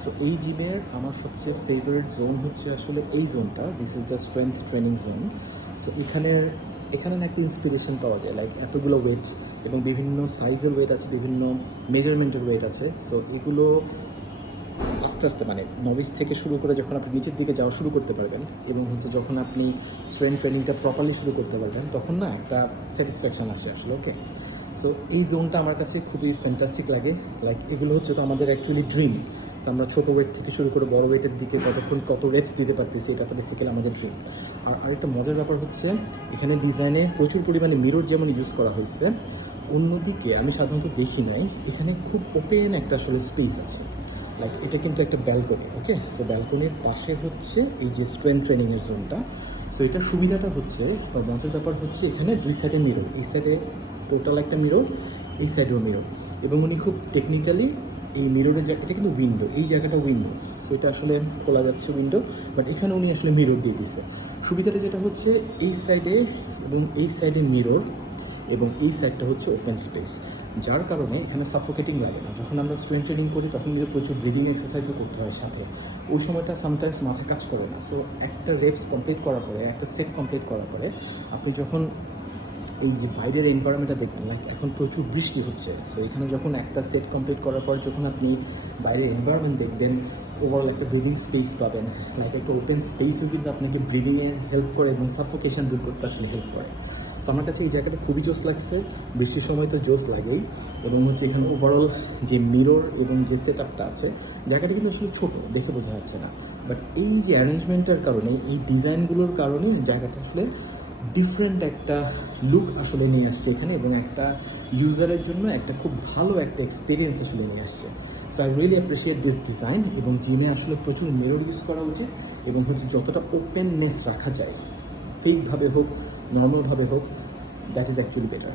So এই জিমের আমার সবচেয়ে ফেভারিট জোন হচ্ছে আসলে এই জোনটা, this is the strength training zone. So এখানে না একটা ইন্সপিরেশন পাওয়া যায়, লাইক এতগুলো ওয়েট এবং বিভিন্ন সাইজের ওয়েট আছে, বিভিন্ন মেজারমেন্টের ওয়েট আছে। সো এগুলো আস্তে আস্তে মানে নভিস থেকে শুরু করে যখন আপনি নিচের দিকে যাওয়া শুরু করতে পারবেন এবং হচ্ছে যখন আপনি স্ট্রেংথ ট্রেনিংটা প্রপারলি শুরু করতে পারবেন, তখন না একটা স্যাটিসফ্যাকশন আসে আসলে। ওকে, সো এই জোনটা আমার কাছে খুবই ফ্যান্টাস্টিক লাগে। লাইক এগুলো হচ্ছে তো আমাদের অ্যাকচুয়ালি ড্রিম। সো আমরা ছোটো ওয়েট থেকে শুরু করে বড় ওয়েটের দিকে কতক্ষণ কত রেপস দিতে পারতেছি, এটা তো বেসিক্যালি আমাদের ড্রিম। আর আরেকটা মজার ব্যাপার হচ্ছে এখানে ডিজাইনে প্রচুর পরিমাণে মিরর যেমন ইউজ করা হয়েছে, অন্যদিকে আমি সাধারণত দেখি নাই এখানে খুব ওপেন একটা আসলে স্পেস আছে। লাইক এটা কিন্তু একটা ব্যালকনি। ওকে, সো ব্যালকনির পাশে হচ্ছে এই যে স্ট্রেংথ ট্রেনিংয়ের জোনটা। সো এটার সুবিধাটা হচ্ছে বা মজার ব্যাপার হচ্ছে এখানে দুই সাইডে মিরর, এই সাইডে টোটাল একটা মিরর, এই সাইডেও মিরর। এবং উনি খুব টেকনিক্যালি এই মিররের জায়গাটা কিন্তু উইন্ডো, এই জায়গাটা উইন্ডো। সো এটা আসলে খোলা যাচ্ছে উইন্ডো, বাট এখানে উনি আসলে মিরর দিয়ে দিচ্ছে। সুবিধাটা যেটা হচ্ছে এই সাইডে এবং এই সাইডে মিরর এবং এই সাইডটা হচ্ছে ওপেন স্পেস, যার কারণে এখানে সাফোকেটিং লাগে না। যখন আমরা স্ট্রেংথ ট্রেনিং করি তখন কিন্তু প্রচুর ব্রিদিং এক্সারসাইজও করতে হয় সাথে, ওই সময়টা সামটাইমস মাথা কাজ করে না। সো একটা রেপস কমপ্লিট করার পরে, একটা সেট কমপ্লিট করার পরে আপনি যখন এই যে বাইরের এনভায়রনমেন্টটা দেখবেন, লাইক এখন প্রচুর বৃষ্টি হচ্ছে, সো এখানে যখন একটা সেট কমপ্লিট করার পর যখন আপনি বাইরের এনভায়রনমেন্ট দেখবেন, ওভারঅল একটা ব্রিদিং স্পেস পাবেন। লাইক একটা ওপেন স্পেসও কিন্তু আপনাকে ব্রিদিংয়ে হেল্প করে এবং সাফোকেশন দূর করতে আসলে হেল্প করে। সো আমার কাছে এই জায়গাটা খুবই জোস লাগছে, বৃষ্টির সময় তো জোস লাগেই। এবং হচ্ছে এখানে ওভারঅল যে মিরর এবং যে সেট আপটা আছে, জায়গাটা কিন্তু আসলে ছোটো দেখে বোঝা যাচ্ছে না, বাট এই যে অ্যারেঞ্জমেন্টের কারণে, এই ডিজাইনগুলোর কারণে জায়গাটা আসলে ডিফারেন্ট একটা লুক আসলে নিয়ে আসছে এখানে, এবং একটা ইউজারের জন্য একটা খুব ভালো একটা এক্সপিরিয়েন্স আসলে নিয়ে আসছে। So I really appreciate this design. এবং জিমে আসলে প্রচুর মিরর ইউজ করা উচিত এবং হচ্ছে যতটা ওপেননেস রাখা যায়, ফেকভাবে হোক নর্মালভাবে হোক, দ্যাট ইজ অ্যাকচুয়ালি বেটার।